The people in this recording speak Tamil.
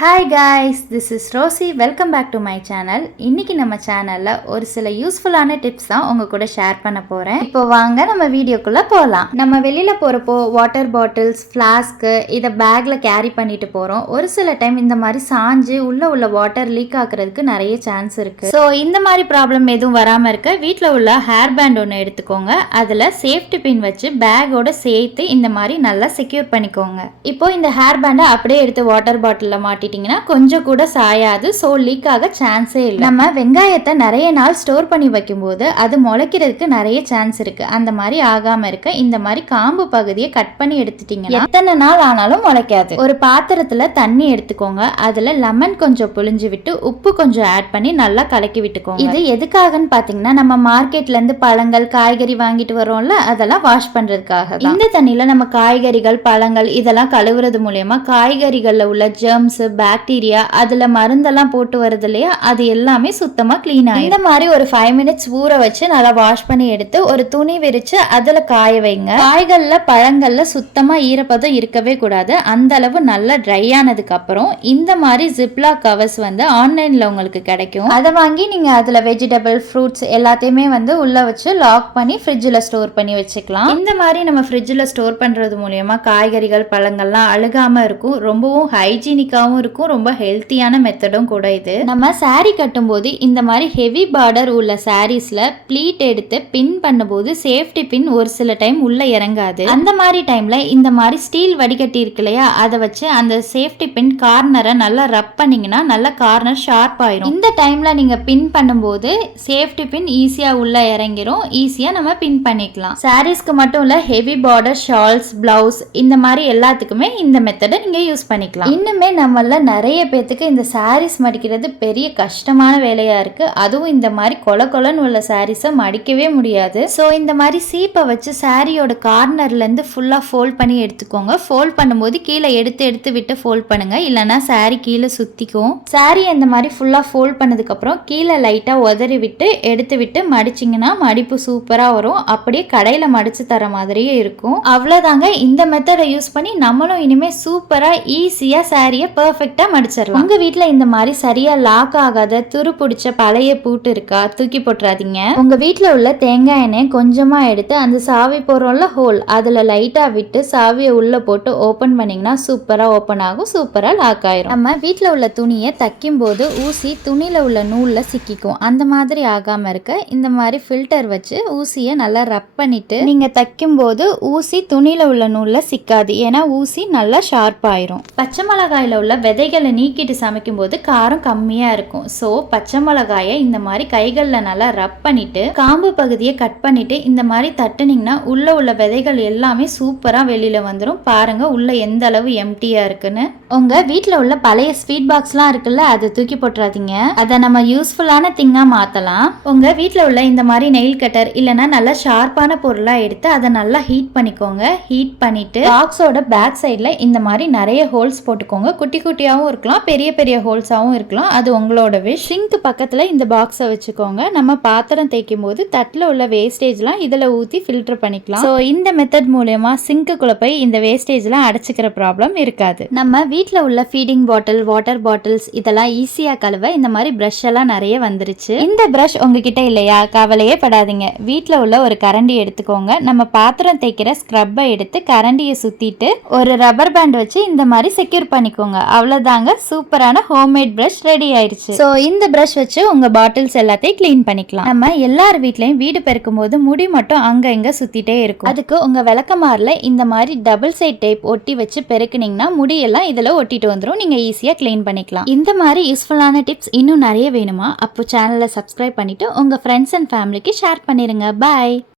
Hi guys, this is Rosie. Welcome back to my channel. இன்னைக்கு நம்ம சேனல்ல ஒரு சில யூஸ்ஃபுல்லான டிப்ஸ் தான் உங்க கூட ஷேர் பண்ண போறேன். இப்போ வாங்க நம்ம வீடியோக்குள்ள போலாம். நம்ம வெளியில போறப்போ வாட்டர் பாட்டில்ஸ், ஃப்ளாஸ்க் இத பேக்ல கேரி பண்ணிட்டு போறோம். ஒரு சில டைம் இந்த மாதிரி சாஞ்சு உள்ள வாட்டர் லீக் ஆகுறதுக்கு நிறைய சான்ஸ் இருக்கு. சோ இந்த மாதிரி ப்ராப்ளம் எதுவும் வராம இருக்க வீட்ல உள்ள ஹேர் பேண்ட் ஒன்னு எடுத்துக்கோங்க. அதுல சேஃப்டி பின் வச்சு பேக்கோட சேர்த்து இந்த மாதிரி நல்லா செக்யூர் பண்ணிக்கோங்க. இப்போ இந்த ஹேர் பேண்டை அப்படியே எடுத்து வாட்டர் பாட்டில்ல மாட்டி கொஞ்சம் கூட சாயாது, சோ லீக் ஆக சான்ஸே இல்லை. நம்ம வெங்காயத்தை நிறைய நாள் ஸ்டோர் பண்ணி வைக்கும் போது அது முளைக்கிறதுக்கு நிறைய சான்ஸ் இருக்கு. அந்த மாதிரி ஆகாம இருக்க இந்த மாதிரி காம்பு பகுதியை கட் பண்ணி எடுத்துட்டீங்கன்னா எத்தனை நாள் ஆனாலும் முளைக்காது. ஒரு பாத்திரத்துல தண்ணி எடுத்துக்கோங்க. அதுல லெமன் கொஞ்சம் புழிஞ்சு விட்டு உப்பு கொஞ்சம் ஆட் பண்ணி நல்லா கலக்கி விட்டுக்கோங்க. இது எதுக்காகன்னு பாத்தீங்கன்னா நம்ம மார்க்கெட்ல இருந்து பழங்கள் காய்கறி வாங்கிட்டு வரோம்ல, அதெல்லாம் வாஷ் பண்றதுக்காக. இந்த தண்ணியில நம்ம காய்கறிகள் பழங்கள் இதெல்லாம் கழுவுறது மூலமா காய்கறிகள்ல உள்ள ஜெர்ம்ஸ் பாக்டீரியா அதுல மருந்தெல்லாம் போட்டு வருது இல்லையா, அது எல்லாமே சுத்தமா கிளீன் ஆகும். இந்த மாதிரி ஒரு 5 மினிட்ஸ் ஊற வச்சு நல்லா வாஷ் பண்ணி எடுத்து ஒரு துணி விரிச்சு அதுல காய வைங்க. காய்கள்ல பழங்கள்ல சுத்தமா ஈரப்பதம் இருக்கவே கூடாது. அந்த அளவு நல்லா ட்ரை ஆனதுக்கு அப்புறம் இந்த மாதிரி ஜிப்லாக் கவர்ஸ் ஆன்லைன்ல உங்களுக்கு கிடைக்கும். அதை வாங்கி நீங்க அதுல வெஜிடபிள் ஃப்ரூட்ஸ் எல்லாத்தையுமே உள்ள வச்சு லாக் பண்ணி ஃப்ரிட்ஜ்ல ஸ்டோர் பண்ணி வச்சுக்கலாம். இந்த மாதிரி நம்ம ஃப்ரிட்ஜ்ல ஸ்டோர் பண்றது மூலமா காய்கறிகள் பழங்கள்லாம் அழுகாம இருக்கும். ரொம்பவும் ஹைஜீனிக்காவும் இருக்கும். ரொம்ப ஹெல்த்தியான மெத்தடும் கூட இது. நம்ம சாரி கட்டும் போது இந்த மாதிரி ஹெவி பார்டர் உள்ள சாரீஸ்ல ப்ளீட் எடுத்து பின் பண்ணும்போது சேஃப்டி பின் ஒரு சில டைம் உள்ள இறங்காது. அந்த மாதிரி டைம்ல இந்த மாதிரி ஸ்டீல் வடிகட்டி இருக்கு இல்லையா, அதை வச்சு அந்த சேஃப்டி பின் கார்னரை நல்லா ரப் பண்ணீங்கன்னா நல்லா கார்னர் ஷார்ப் ஆயிரும். இந்த டைம்ல நீங்க பின் பண்ணும்போது சேஃப்டி பின் ஈஸியா உள்ள இறங்கிரும். ஈஸியா நம்ம பின் பண்ணிக்கலாம். சாரீஸ்க்கு மட்டும் இல்ல, ஹெவி பார்டர் ஷால்ஸ், பிளவுஸ் இந்த மாதிரி எல்லாத்துக்குமே இந்த மெத்தடை நீங்க யூஸ் பண்ணிக்கலாம். இன்னுமே நம்மள நிறைய பேத்துக்கு இந்த சாரீஸ் மடிக்கிறது பெரிய கஷ்டமான வேலையா இருக்கு. அதுவும் இந்த மாதிரி கொலன்னு உள்ள சாரீஸை மடிக்கவே முடியாது. ஸோ இந்த மாதிரி சீப்பை வச்சு சாரியோட கார்னர்ல இருந்து ஃபுல்லா ஃபோல்ட் பண்ணி எடுத்துக்கோங்க. ஃபோல்ட் பண்ணும்போது கீழே எடுத்து விட்டு ஃபோல்ட் பண்ணுங்க, இல்லைன்னா சாரி கீழே சுத்திக்கும். சாரி இந்த மாதிரி ஃபுல்லா ஃபோல்ட் பண்ணதுக்கு அப்புறம் கீழே லைட்டா உதறி விட்டு எடுத்து விட்டு மடிச்சிங்கன்னா மடிப்பு சூப்பரா வரும். அப்படியே கடையில மடிச்சு தர மாதிரியே இருக்கும். அவ்வளவுதாங்க. இந்த மெத்தடை யூஸ் பண்ணி நம்மளும் இனிமே சூப்பரா ஈஸியா சாரியை பெர்ஃபெக்டா மடிச்சிடலாம். உங்க வீட்ல இந்த மாதிரி சரியா லாக் ஆகாத துரு பிடிச்ச பழைய பூட்டு இருக்கா? தூக்கி போட்டுறாதீங்க. உங்க வீட்ல உள்ள தேங்காய் எண்ணெய் கொஞ்சமா எடுத்து அந்த சாவி போடுறோம்ல ஹோல், அதுல லைட்டா விட்டு சாவியை உள்ள போட்டு ஓபன் பண்ணீங்கன்னா சூப்பரா ஓபன் ஆகும். சூப்பரா லாக் ஆயிரும். நம்ம வீட்ல உள்ள துணியை தைக்கும் போது ஊசி துணியில உள்ள நூல்ல சிக்கிக்கும். அந்த மாதிரி ஆகாம இருக்க இந்த மாதிரி ஃபில்டர் வச்சு ஊசியை நல்லா ரப் பண்ணிட்டு நீங்க தைக்கும் போது ஊசி துணியில உள்ள நூல்ல சிக்காது. ஏன்னா ஊசி நல்லா ஷார்ப் ஆயிரும். பச்சை மிளகாயில உள்ள விதைகளை நீக்கிட்டு சமைக்கும் போது காரம் கம்மியா இருக்கும். சோ பச்சை மிளகாயை இந்த மாதிரி கைகள்ல நல்லா ரப் பண்ணிட்டு காம்பு பகுதியை கட் பண்ணிட்டு இந்த மாதிரி தட்டுனீங்கன்னா உள்ள விதைகள் எல்லாமே சூப்பரா வெளியில வந்துடும். பாருங்க உள்ள எந்த அளவு எம்டியா இருக்குன்னு. உங்க வீட்ல உள்ள பழைய ஸ்வீட் பாக்ஸ்லாம் இருக்குல்ல, அதை தூக்கி போட்டுறாதீங்க. அதை நம்ம யூஸ்ஃபுல்லான திங்கா மாத்தலாம். உங்க வீட்ல உள்ள இந்த மாதிரி நெயில் கட்டர் இல்லைன்னா நல்லா ஷார்ப்பான பொருளா எடுத்து அதை நல்லா ஹீட் பண்ணிக்கோங்க. ஹீட் பண்ணிட்டு பாக்ஸோட பேக் சைட்ல இந்த மாதிரி நிறைய ஹோல்ஸ் போட்டுக்கோங்க. குட்டி குட்டியாவும் இருக்கலாம், பெரிய ஹோல்ஸாவும் இருக்கலாம். அது உங்களோட விஷ். சிங்க் பக்கத்துல இந்த பாக்ஸை வச்சுக்கோங்க. நம்ம பாத்திரம் தேய்க்கும் போது தட்டுல உள்ள வேஸ்டேஜ்லாம் இதுல ஊத்தி ஃபில்டர் பண்ணிக்கலாம். ஸோ இந்த மெத்தட் மூலமா சிங்க்குள்ள போய் இந்த வேஸ்டேஜ்லாம் அடைச்சிக்கிற ப்ராப்ளம் இருக்காது. நம்ம வீட்ல உள்ள ஃபீடிங் பாட்டில், வாட்டர் பாட்டில்ஸ் இதெல்லாம் ஈஸியா கழுவ இந்த மாதிரி பிரஷ் எல்லாம் நிறைய வந்துருச்சு. இந்த பிரஷ் உங்ககிட்ட இல்லையா, கவலையே படாதீங்க. வீட்ல உள்ள ஒரு கரண்டி எடுத்துக்கோங்க. நம்ம பாத்திரம் தேய்க்கிற ஸ்க்ரப்பை எடுத்து கரண்டியை சுத்திட்டு ஒரு ரப்பர் பேண்ட் வச்சு இந்த மாதிரி செக்யூர் பண்ணிக்கோங்க. அவ்வளவுதாங்க. சூப்பரான ஹோம்மேட் பிரஷ் ரெடி ஆயிருச்சு. சோ இந்த பிரஷ் வச்சு உங்க பாட்டில்ஸ் எல்லாத்தையும் கிளீன் பண்ணிக்கலாம். நம்ம எல்லார் வீட்லயும் வீடு பெருக்கும் போது முடி மட்டும் அங்க இங்க சுத்திட்டே இருக்கும். அதுக்கு உங்க விளக்கமாறுல இந்த மாதிரி டபுள் சைட் டேப் ஒட்டி வச்சு பெருக்குனீங்கன்னா முடியெல்லாம் இதுல ஒட்டிட்டு வந்துடும். நீங்க ஈஸியா கிளீன் பண்ணிக்கலாம். இந்த மாதிரி யூஸ்ஃபுல்லான டிப்ஸ் இன்னும் நிறைய வேணுமா? அப்போ சேனலை சப்ஸ்கிரைப் பண்ணிட்டு உங்க ஃப்ரெண்ட்ஸ் அண்ட் ஃபேமிலிக்கு ஷேர் பண்ணிருங்க. பாய்.